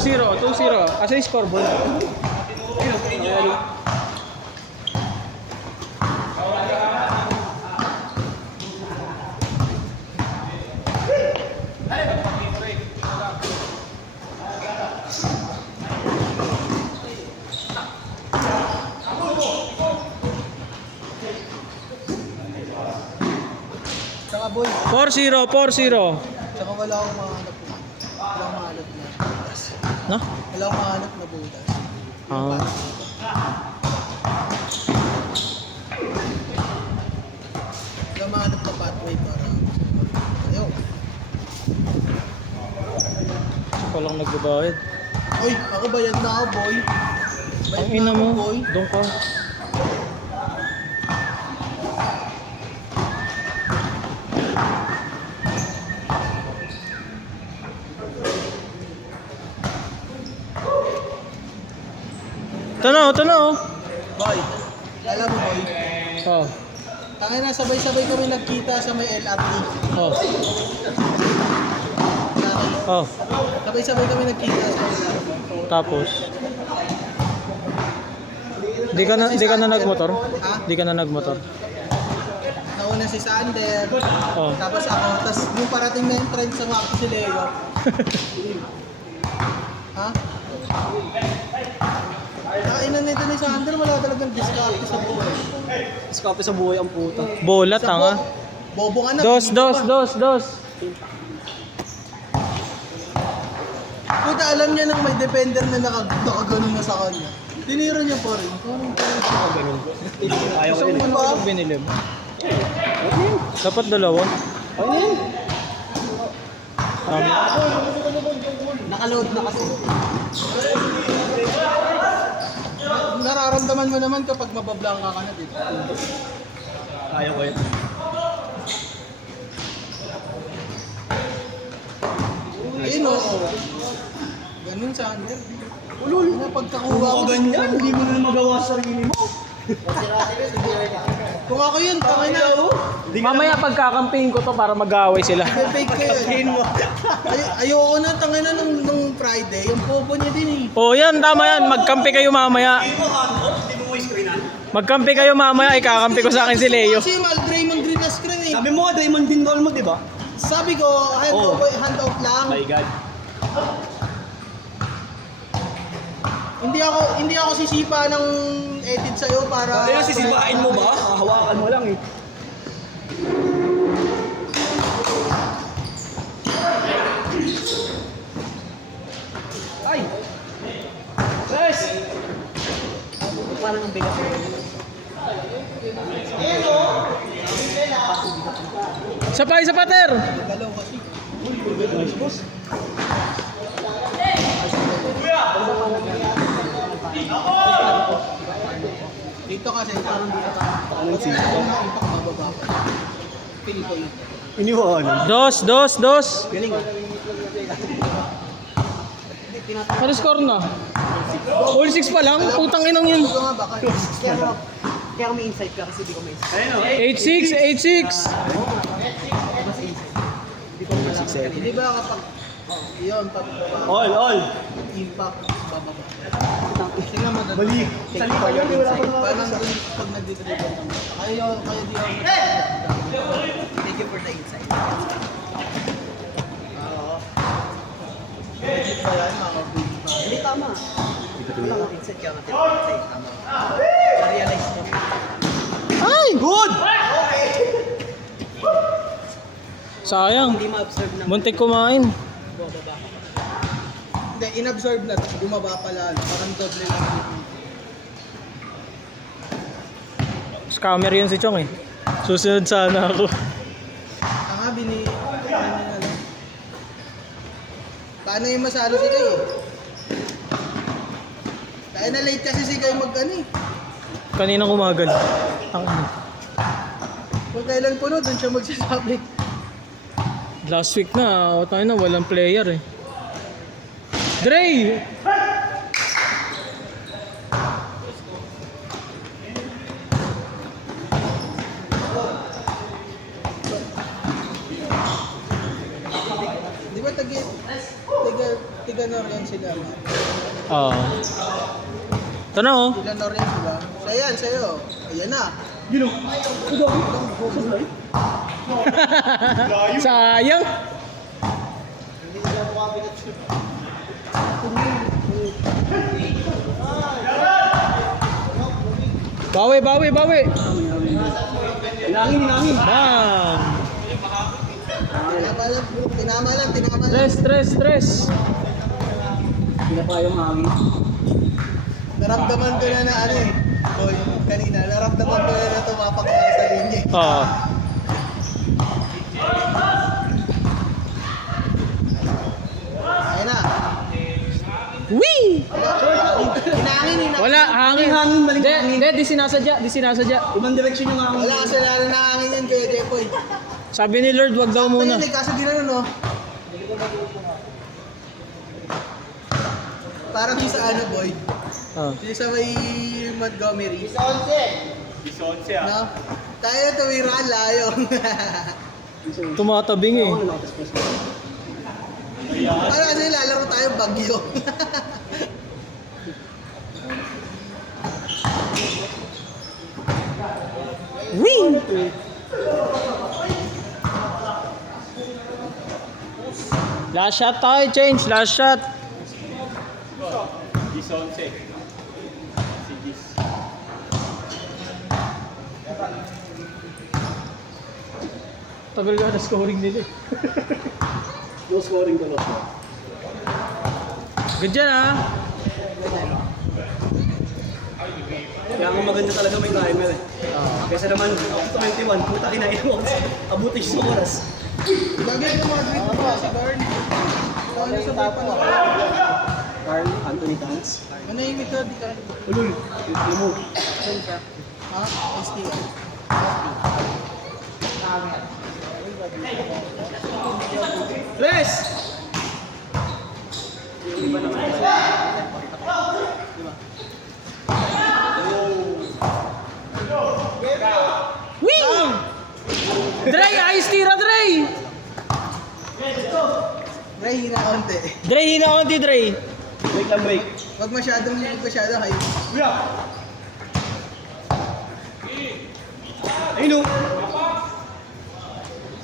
2-0, 2-0. Asa yung scoreboard? Tsaka boy, 4-0, 4-0. tsaka wala akong mahanap po. Wala akong mahanap na butas. No? Wala akong mahanap na butas. Ah. Wala mahanap na pathway para ayaw. Ako lang nagbabayad. Uy, ako bayad na ako boy. Ang Bayad ina na ako, mo, boy. doon ka. Tanaw. Boy, alam mo boy, Oh, tangin na sabay-sabay kami nagkita sa may LRT. oh, Dati, oh. sabay-sabay kami nagkita sa LRT. Tapos, di ka na nagmotor? Ha? Di ka na nagmotor? Nauna si Sander, Oh. tapos ako, tapos yung parating na yung trend sa mga si Leo. Ha? Nakainan nito ni Sander, wala talagang diskarte sa buhay. Iskape sa buhay ang puta. Bola, Sa tanga. bobo ka na. Dos. Puta, alam niya nang may defender na nakaganon na sa kanya. Tiniro niya pa rin. Parang Ayaw ko Isang yun. ano lang binili mo? Dapat dalawa. nakaload na kasi. Nararamdaman mo naman kapag mabablangka ka na, di ba? Ayaw ko yun. Ayun o. Ganun Sander. Ulul. Na pagkakuha ko. Ganyan, hindi mo na magawa sa sarili mo. Kung ako yun, tangin na. Mamaya pagkakamping ko to para mag-away sila. Fake ko yun. Ayoko na, tangin na nung Friday. Yung popo niya din eh. Oh, yan, tama yan. Magkampi kayo mamaya. Magkampi kayo mamaya, ikakampi ko sa akin si Leo. Kasi Draymond Green na screen eh. Sabi mo nga, Draymond din mo, di ba? Sabi ko, hand off lang. My God. Hindi ako sisipa ng edit sa'yo para... Kaya sisipain mo ba? Hawakan mo lang eh. Ay! Guys! Parang ang bigat. Isa pa, ter. Galaw kasi. Nice boss. Dito kasi parang dito ka. Anong sila? Impact bababa pa. Pili ko yun. Iniwanan. Dos. Galing ah. Ano score na? All 6 pa lang? Putang inang yun. Ito nga baka. Kaya may insight ka kasi di ko may insight. 8-6. Hindi ba kapag yun, pababa. All. Impact bababa. Sige nga madali. Balik. Salita yun, di wala pa Parang pag nagdi-dribble naman. Kayo di ako. Thank you for the insight. Oo. Legit ba yan, mga kabili pa? Hindi tama. Wala nga insight ka nga insight. Tama. Na-realize mo. Ay! Good! Sayang. Hindi ma-observe na Muntik kumain. bumababa ka. Hindi, inabsorb na. Bumaba pa lalo. Parang doble lang. Scammer yun si Chong eh. Susunod sana ako. Nga, ano na lang. Paano yung masalo si Kay eh? Dahil na late kasi si Kay mag-ano eh. Kaninang umagal. Ang ano. Kung kailan puno, doon siya magsasabi. Last week na, tayo na, walang player eh. Dre! Di ba Tiganor yan sila. Oo. Ito na oh. Tiganor yan sila. Siya yan, sa'yo. Ayan na. Sayang. Bawi, bawi, bawi. Ilangin. Bam. Tinama lang. Stress. Hindi pa yung hangin. Naramdaman ko na ano eh. Boy, kanina, naramdaman ko na tumapak na sa linya. Oo. Ayun na. Wee! Hinangin. Wala, hangin. Maling hangin. Hindi, di sinasadya. Ibang direction yung hangin. Wala kasi nahangin yan kaya Jepoy. Sabi ni Lord, wag daw muna. Ayun eh, kaso ginanon no. Parang yung sa ano boy. Oh. Yung sa may Montgomery. Bisonse No? Tayo tumira ang layo. Tumatabing eh. Parang kasi lalaro tayo bagyo. Wee! Last shot tayo, change. Last shot. Bisonse. Tagal ka na scoring nila eh. No scoring ko lang. Good dyan ah. Kaya nga maganda talaga may timer eh. Kaysa naman, 21, puta kinain mo. Abutin sa oras. Bagay yung mga drink mo si Barn. Ano sa bapa mo? Carl Anthony Tans. Ano yung ito? Di ka? Ulul, mo. Ha? ST. Tres! Wee! Dre, ayos tira, Dre! Ray, hina kaunti. Dre, hina konti, Dre. Break lang break. Huwag masyado high. Ayun o!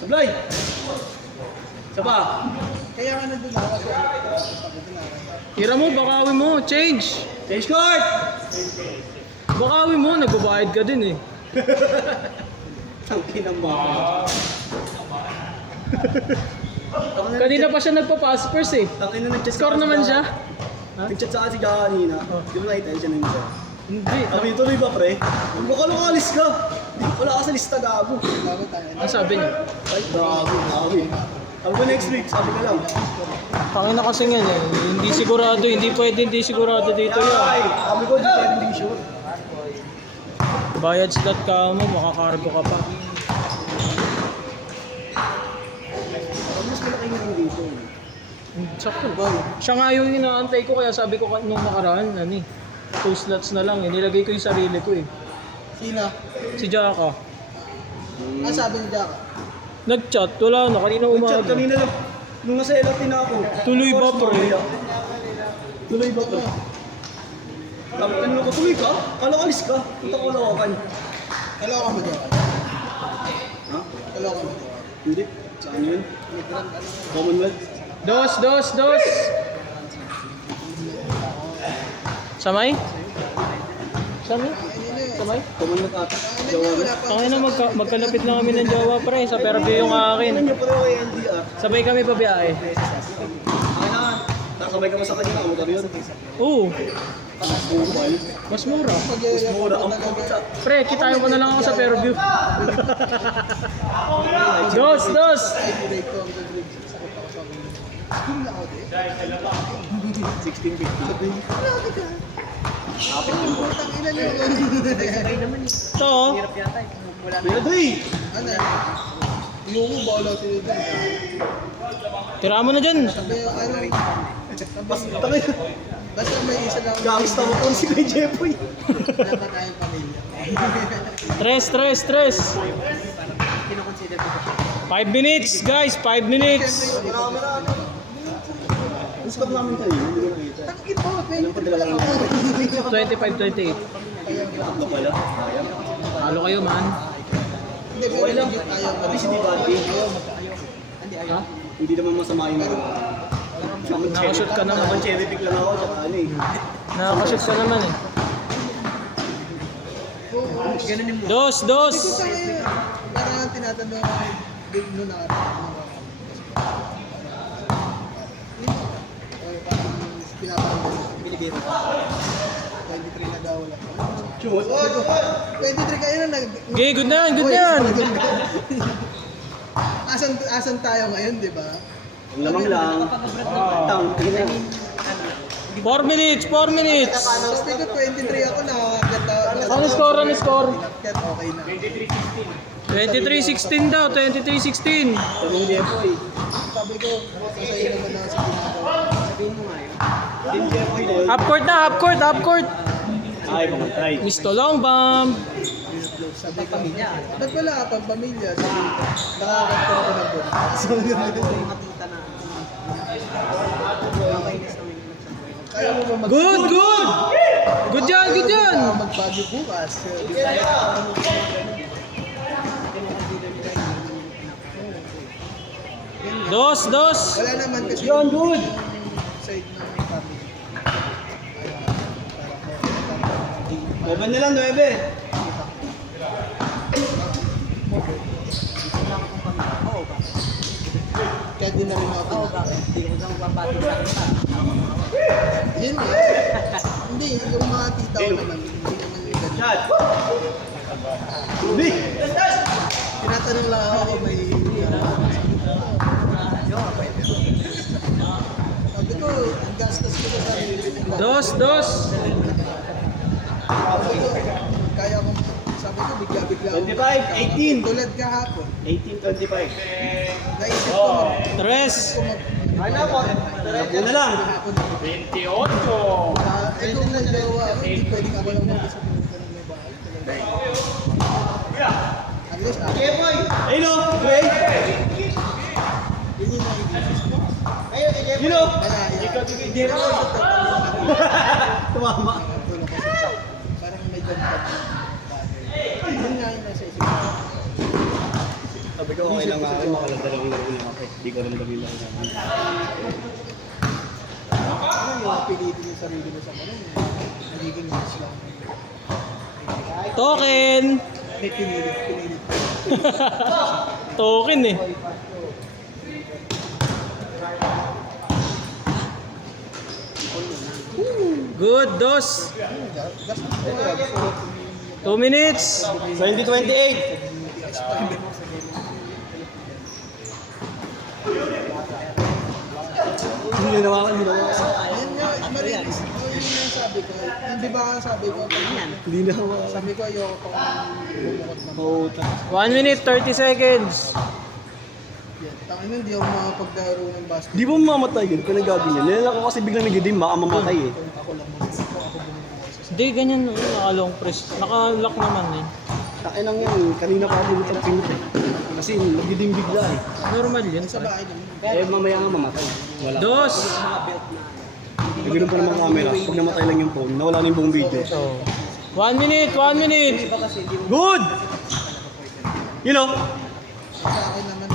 Sablay! Isa pa! Kaya nga nandun ako kasi Tira mo, bakawi mo, change. Change court! Bakawi mo, nagbabayad ka din eh. Tangkin ang baka. Kanina pa siya nagpa-pass first eh. Tangkin na nag-chat Score naman siya. Nag-chat sa akin si Jaka kanina. Di mo nakita yun siya na yun. Hindi. Sabi, tuloy ba pre? Lokal-lokalis ka! Wala ka sa lista gago. bago tayo. Ang sabi niya. Ay, gago. Sabi ko next week, sabi ka lang. Tangina kasi nga eh. Hindi sigurado, hindi pwede hindi sigurado dito Ay, yan. sabi ko, di pwede hindi sure. Bayad slot ka mo, makakargo ka pa. Mas malaki nga yung dito. Sakto. Siya nga yung inaantay ko kaya sabi ko nung nakaraan, ano eh. 2 slots na lang eh. Nilagay ko yung sarili ko eh. Sino? Si Jaka. Ang sabi ni Jaka? Nag-chat, wala na, kanina Nag-chat umaga. kanina lang. Nung nasa LRT na ako. Tuloy ba, Of course, pre? mamaya. Tuloy ba pre? Sabi kanina ko, tuloy ka? Kala-kalis ka? Punta ko lawakan. Kaloka mo Jaka? Ha? Kaloka mo Jaka? Hindi. Saan yun? Commonwealth. Dos. Samay? Samay? Samay? Commonwealth ata. Wala pa. Tangina magkalapit na kami ng jowa pre, sa Fairview yung akin. Ano niya pareho kay NDR? Sabay kami pabiyahe. Ay na. Nakasabay ka ba sa kanya? Ako kami yun. Oo, Bukal. mas mura. Mas mura ang pagkita. Pre, kitain mo na lang ako sa Fairview. Dos. Break ko ang break. Sakit ako sa akin. Hindi na ako din. 1650. Apit yung boss. Putang ina niyo. Ito, oh. Pero Dre! Ano yan? Yung mo, bala sila dyan. Tira mo na dyan. Sabi yung ano. Tangin. Basta may isa lang. Gangsta mo po si Kuya Jepoy. Wala pa tayong pamilya. Stress. 5 minutes, guys. 5 minutes. Stop namin tayo, hindi ko nakita. Tangin mo, Alam ko dala lang ako. 25-28. Tatlo pala. Sayang. Halo kayo man. Hindi, Okay lang. ayaw. At least hindi bad eh. Ha? Hindi naman masama yung Nakashoot ka naman. Naman cherry pick lang ako, tsaka ano eh. Nakakashoot ka naman eh. Dos! Hindi ko sa ngayon, parang tinatanong ako, big no na binibiro. 23 na daw wala. Shoot. 23 kayo na nag... Okay, good na yan, good na yan. Asan tayo ngayon, di ba? Ang lamang lang. Tang, tingnan. 4 minutes, 4 minutes. Sabi ko 23 ako, nakakagat. Ano score, ano score? Okay na. 23-16 daw, 23-16. Tabong Jepo eh. Sabi ko, sa'yo naman na sa ginagawa. Sabihin mo nga yun. Team Jepo yun. Half court na, half court, half court. Ay, pumatay. Misto long bomb. Sabi ko, ba't wala ka pang pamilya? Sabi ko, nakakagat ko ako ng buwan. So, kaya mo ba Good, good. Good yan, good yan. Mag-Baguio bukas. Dos, dos. Wala naman kasi Yun, good. side ng family. Laban na lang, 9. Kaya din na rin ako. Oo, bakit? Hindi ko na mapapati sa kita. Yun nga. Hindi, yung mga tita ko naman, hindi naman yung ganun. Shot. Hindi. Tinatanong lang ako kung may... Sabi ko, ang gastos ko sa sarili. Dos, dos. Sabi ko, kaya ko, sabi ko, bigla-bigla. 25, 18. Tulad kahapon. 18-25. Naisip ko, Tres. Yan na lang. kahapon. 28! Eh kung nagawa ako, hindi pwedeng ako lang mag-isa pumunta ng may bahay. At least, Ayun o, Gray. yun yung naiisip ko. Yun o. Kaya, hindi rin ako sa Tumama. parang may dagdag na bagay. Yun nga yung nasa isip ko. Sabi ko, okay lang ako. Makalandalawang laro lang ako. Hindi ko rin gawin lang naman. Ano yung pilitin yung sarili mo sa kanan, nagiging match lang. Token. Hindi, pinilit. Token eh. Good, dos. Gastos ko. 2 minutes. 20-28. Hindi na ako, hindi na ako. Ayun nga, marinis. Yun yung sabi ko. Hindi ba sabi ko, Hindi na ako. sabi ko ayoko pang bumukot na Pauta. 1 minute, 30 seconds. yan. Tangin hindi ako makapaglaro ng basketball. Di ba mamamatay yun? Pinagabi niya. Nilala ko kasi biglang nag-game, baka mamatay eh. Ako lang muna. Ako bumili ng boses. Hindi, ganyan. Naka-long press. Naka-lock naman eh. Takin lang yan. Kanina pa ako dito pinit eh. Kasi nag-game bigla eh. Normal yun. Sa bahay naman. Eh mamaya nga mamatay. Wala. Dos. Naganoon pa naman camera. Pag namatay lang yung phone, nawala na yung buong video. So, 1 minute, 1 minute. Good! You know? Sa akin naman,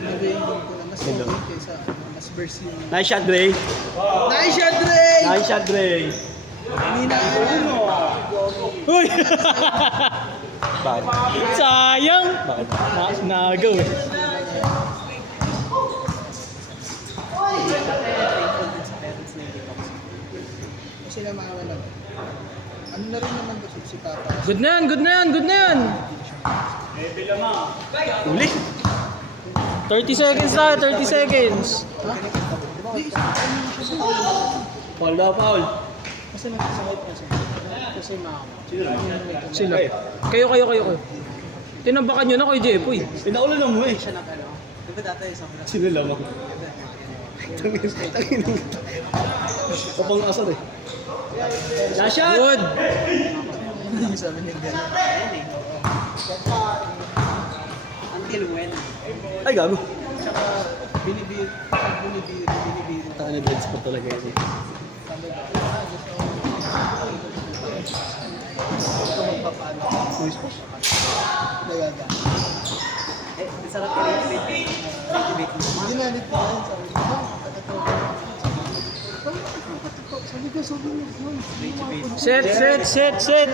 nabingin ko na mas okay kaysa mas burst yung... Nice shot, Dre. Nice shot, Ray! Nice shot, Dre. Hindi na Uy! Bakit? Sayang! Bakit? Nagaw eh. Kasi naman naman. Ano na rin naman kasi si Papa. Good na yan, good na yan, good na yan. Uli. 30 seconds na, 30 seconds. Foul daw, foul. Kasi nagkasakit kasi. Kasi Sila. Kayo. Tinabakan nyo na kay Jepoy. Pinaulan na mo eh. Diba dati isang Sino lamang? Tangin ng kapang asar eh. Last shot! Good. sabi niya gano'n. Ay, gago. tsaka binibiro. Taka na dreads po talaga yun. Sabi ko, gusto ko magpapaano. Noise po. Nagaga. Eh, sarap ka rin. Activate mo. Ginamit ko yun. Sabi ko, sabi ko, Set.